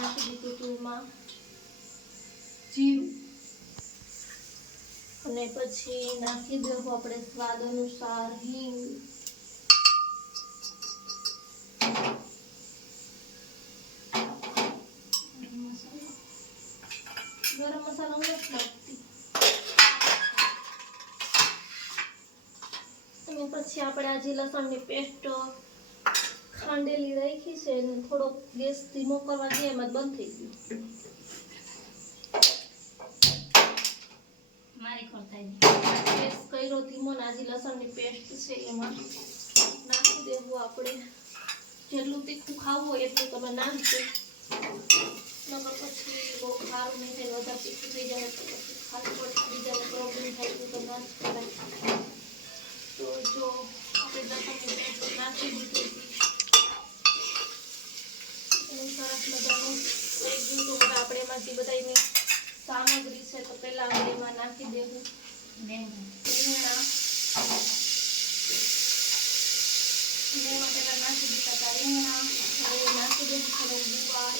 નાખી દીધું હતું એમાં જીરું અને પછી નાખી દેવું આપણે સ્વાદ અનુસાર હિંગ, ગરમ મસાલો નથી નાખતી અને પછી આપણે આજે લસણની પેસ્ટ ખાંડેલી રાખી છે અને થોડો ગેસ ધીમો કરવા દઈએ એમાં બંધ થઈ ગયું મારી ખોરતાઈ ગેસ કર્યો ધીમો ને આજે લસણની પેસ્ટ છે એમાં નાખી દેવું આપણે જેટલું તીખું ખાવું હોય એટલું તમે નાખજો નકર પછી બહુ સારું નહીં થાય વધારે તીખું થઈ જાય તો પછી ખાલી પડતું બીજાને પ્રોબ્લેમ થાય તો ના જ કરાય તો જો આપણે લસણની પેસ્ટ નાખી દીધી સરસ મજાનું થઈ ગયું તો હવે આપણે એમાંથી બધાની સામગ્રી છે તો પહેલા આપણે એમાં નાખી દેવું રીંગણા પહેલા નાખી દીધા હતા રીંગણા હવે નાખી દેવું થોડો ગુવાર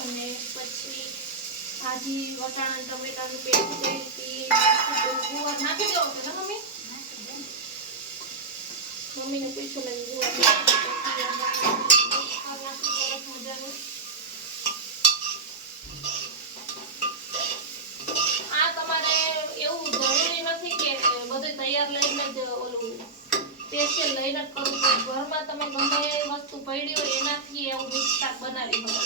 અને પછી ભાજી વટાણા ટમેટાનું પેસ્ટ કરી હતી ગુવાર નાખી દેવો છે ને મમ્મી મમ્મીને પૂછો લઈ ગુવાર સરસ મજાનું આ તમારે એવું જરૂરી નથી કે બધું તૈયાર લઈને જ ઓલું સ્પેશિયલ લઈને જ કરવું પડે ઘરમાં તમે ગમે એ વસ્તુ પડી હોય એનાથી એવું મિક્સ શાક બનાવી શકો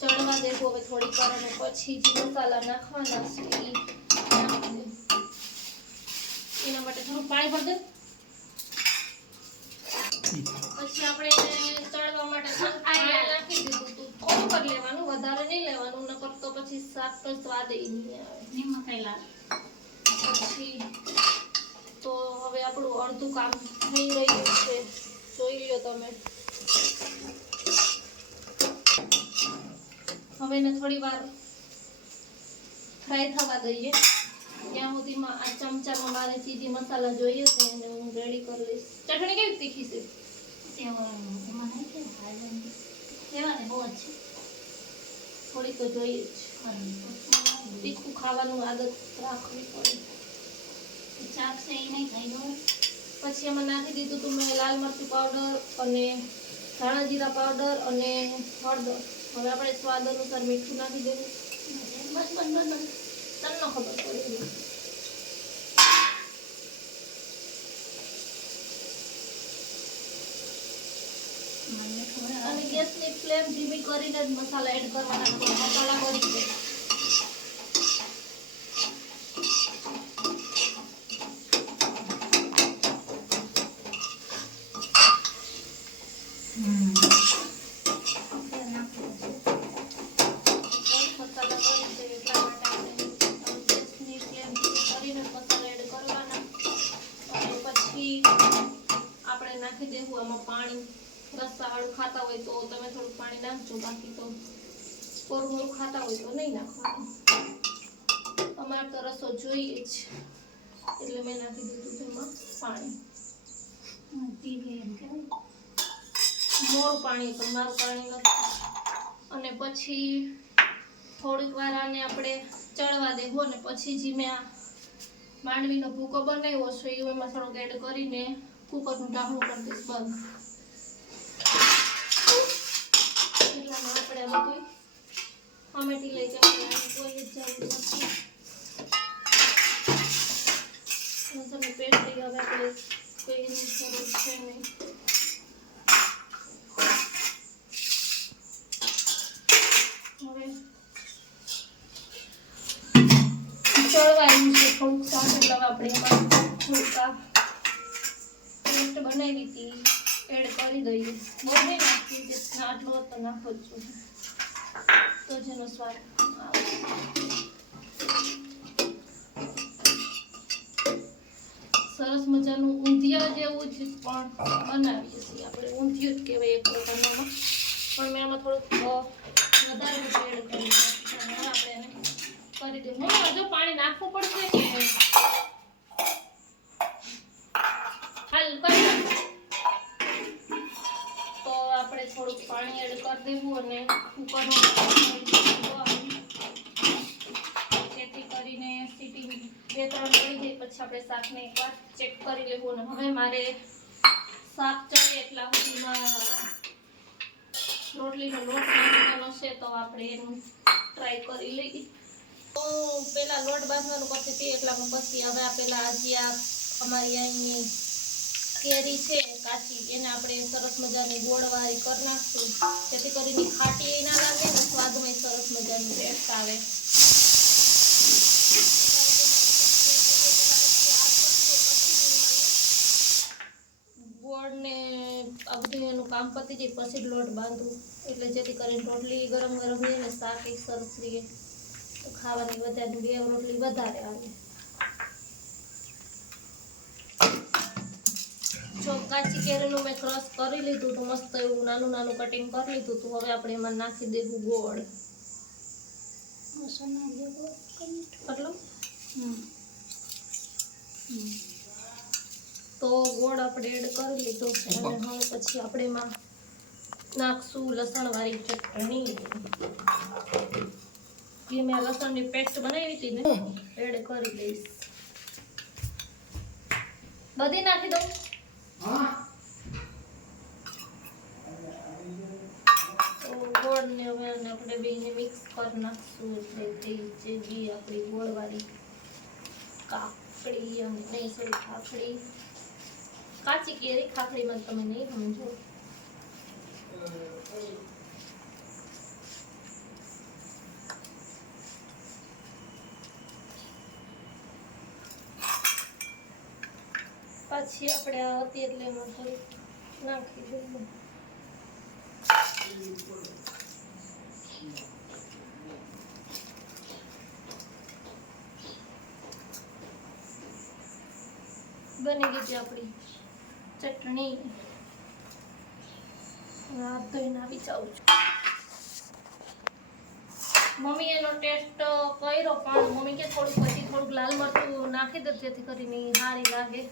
ચડવા દેવું હવે થોડીક વાર અને પછી જે મસાલા નાખવાના છે એના માટે થોડું પાણી ભર દે પછી આપણે ચડવા માટે પાણી નાખી દીધું તું થોડું કરી લેવાનું વધારે નહીં લેવાનું નકર તો પછી શાકનો સ્વાદ નહીં આવે નિમકેલા પછી તો હવે આપણું અડધું કામ થઈ રહ્યું છે જોઈ લો તમે હવે એને થોડી વાર ફ્રાય થવા દઈએ ત્યાં સુધીમાં આ ચમચામાં મારે ચીજી મસાલા જોઈએ છે અને હું રેડી કરી લઈશ ચટણી કેવી તીખી છે બહુ જ થોડી તો જોઈએ જ તીખું ખાવાનું આદત રાખવી પડે ચાક છે એ નહીં ખાઈ પછી એમાં નાખી દીધું તું મેં લાલ મરચું પાવડર અને ધાણા જીરા પાવડર અને હળદર હવે આપણે સ્વાદ અનુસાર મીઠું નાખી દેવું બસ બસ બસ બસ તમને ખબર પડી અને ગેસની ફ્લેમ ધીમી કરીને જ મસાલા એડ કરવાના મસાલા બળી જાય નાખી દેવું આમાં પાણી રસાવાળું ખાતા હોય તો તમે થોડું પાણી નાખજો બાકી તો કોરું ખાતા હોય તો નહીં નાખવાનું અમારે તો રસો જોઈએ જ એટલે મેં નાખી દીધું તેમાં પાણી મોરું પાણી તો મારું પાણી નથી અને પછી થોડીક વાર આને આપણે ચડવા દેવું અને પછી જે મેં માંડવીનો ભૂકો બનાવ્યો છે એ એમાં થોડોક એડ કરીને કુકરનું ઢાંકણું કરી દઈશ બંધ એટલામાં આપણે આ બધું ટમેટી લઈ જવાનું કોઈ જ જરૂર નથી લસણની પેસ્ટ લઈ હવે આપણે કોઈ એની જરૂર છે નહીં હવે ચડવાનું છે થોડુંક શાક એટલે આપણે એમાં થોડુંક પેસ્ટ બનાવી હતી એડ કરી દઈએ બહુ નહીં નાખી જે આટલો તો નાખો જ છું તો જેનો સ્વાદ આવે સરસ મજાનું ઊંધિયા જેવું જ પણ બનાવીએ છીએ આપણે ઊંધિયું જ કહેવાય એક પ્રકારનું પણ મેં આમાં થોડુંક વધારે એડ કરી આપણે એને કરી દઈએ જો પાણી નાખવું પડશે કે કુકરનો જેથી કરીને સીટી 2-3 પડી જાય પછી આપણે શાકને એકવાર ચેક કરી લેવું. અને હવે મારે શાક ચડે એટલા સુધીમાં રોટલીનો લોટ બાંધવાનો છે, તો આપણે એનું ટ્રાય કરી લઈએ. તો પેલા લોટ બાંધવાનું કરતી હતી એટલામાં પછી હવે આ પેલા આજે અમારી અહીંની કેરી છે કાચી, એને આપણે સરસ મજાની ગોળવાળી કરી નાખશું, જેથી કરીને ખાટી ના લાગે ને સ્વાદમાં સરસ મજાની ટેસ્ટ આવે. ગોળને આ બધું એનું કામ પતી જાય પછી જ લોટ બાંધવું, એટલે જેથી કરીને રોટલી ગરમ ગરમ રહે ને શાક એક સરસ રહે, તો ખાવાની વધારે 2 રોટલી વધારે આવે. જો કાચી કેરીનું મેં ક્રશ કરી લીધું તો મસ્ત એવું નાનું નાનું કટિંગ કરી લીધું. તો હવે આપણે એમાં નાખી દેવું ગોળ. એટલો તો ગોળ આપણે એડ કરી લીધો છે અને હવે પછી આપણે એમાં નાખશું લસણવાળી ચટણી. જે મેં લસણની પેસ્ટ બનાવી હતી ને એડ કરી દઈશ. બધી નાખી દઉં. તો ગોળને હવે આપણે બેને મિક્સ કરી નાખશું, એટલે થઈ જશે આપણી ગોળવાળી કાકડી. અને નહીં સોરી ખાખડી, કાચી કેરી, ખાખડીમાં તમે નહીં સમજો. પછી આપણે આ હતી એટલે એમાં થોડું નાખી દઈએ. બની ગઈ છે આપણી ચટણી. હાથ ધોઈને આવી જાઉં છું. મમ્મી એનો ટેસ્ટ કર્યો પણ મમ્મી કે થોડુંક લાલ મરચું નાખી દે જેથી કરીને સારી લાગે,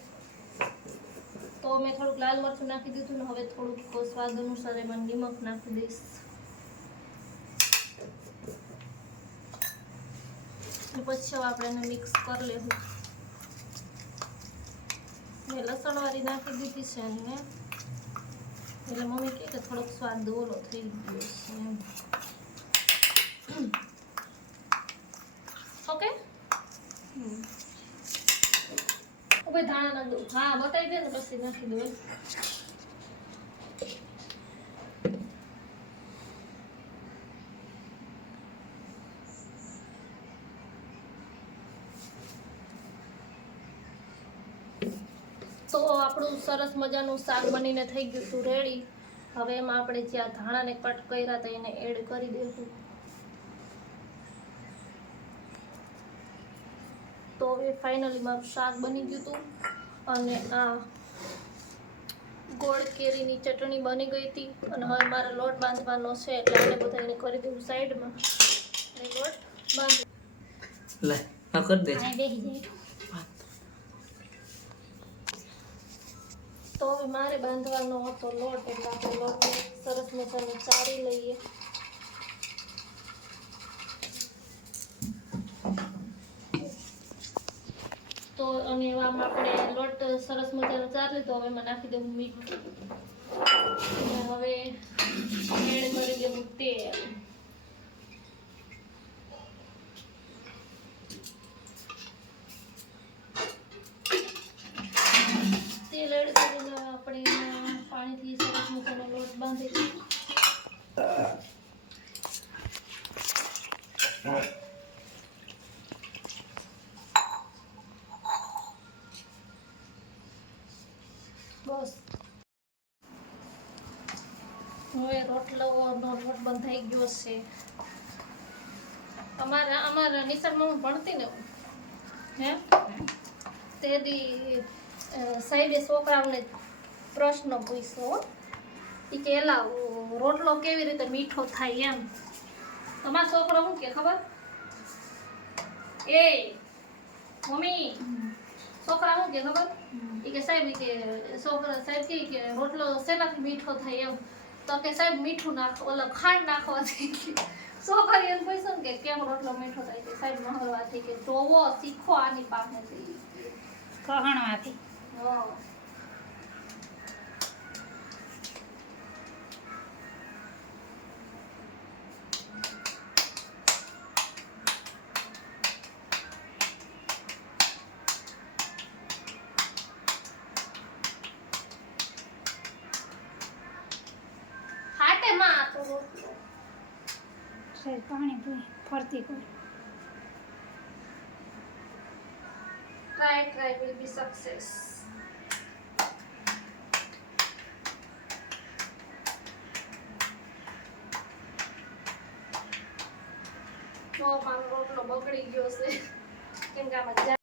તો મેં થોડુંક લાલ મરચું નાખી દીધું ને હવે થોડુંક સ્વાદ અનુસાર એમાં નિમક નાખી દઈશ. પછી આપણે એને મિક્સ કરી લેવું. મેં લસણવાળી નાખી દીધી છે ને એટલે મમ્મી કહે કે થોડોક સ્વાદ ઓલો થઈ ગયો છે એમ. ઓકે. ભાઈ ધાણા નાખ દઉં. હા બતાવી દે ને પછી નાખી દઉં. તો આપણું સરસ મજાનું શાક બનીને થઈ ગયું હતું રેડી. હવે એમાં આપણે જ્યાં ધાણાને કટ કર્યા હતા એને એડ કરી દઈશું. તો હવે ફાઇનલી મારું શાક બની ગયું હતું અને આ ગોળ કેરીની ચટણી બની ગઈ હતી. અને હવે મારે લોટ બાંધવાનો છે એટલે આને બધા એને કરી દઉં સાઈડમાં અને લોટ બાંધ લે આ કર દે. તો હવે મારે બાંધવાનો હતો લોટ એટલે આપણે લોટને સરસ મજાનો ચાળી લઈએ. તો અને એવામાં આપણે લોટ સરસ મજાનો ચાળી લીધો. હવે એમાં નાખી દેવું મીઠું અને હવે એડ કરી દેવું તેલ. તેલ એડ કરીને આપણે પાણીથી સરસ મજાનો લોટ બાંધી દઈએ. બસ હવે રોટલોનો લોટ બંધાઈ ગયો છે. અમારા નિશાળમાં હું ભણતી ને હે તે દી સાહેબે છોકરાઓને પ્રશ્ન પૂછ્યો એ કે એલા રોટલો કેવી રીતે મીઠો થાય એમ. તમારો છોકરો શું કે ખબર? એ મમ્મી છોકરા શું કે ખબર? એ કે સાહેબ કે છોકરા સાહેબ કે રોટલો શેનાથી મીઠો થાય એમ. તો કે સાહેબ મીઠું નાખો, ઓલો ખાંડ નાખવાથી છોકરીઓને પૂછ્યું ને કે કેમ રોટલો મીઠો થાય છે, સાહેબ મહરવાથી કે જોવો શીખો આની પાસેથી. કહણવાથી. હા. હાટે માં આ તો રોટલો. સહેજ પાણી પી ફરતી કોઈ. Try will be success. જો મારો રોટલો બગડી ગયો છે કેમ કે આમાં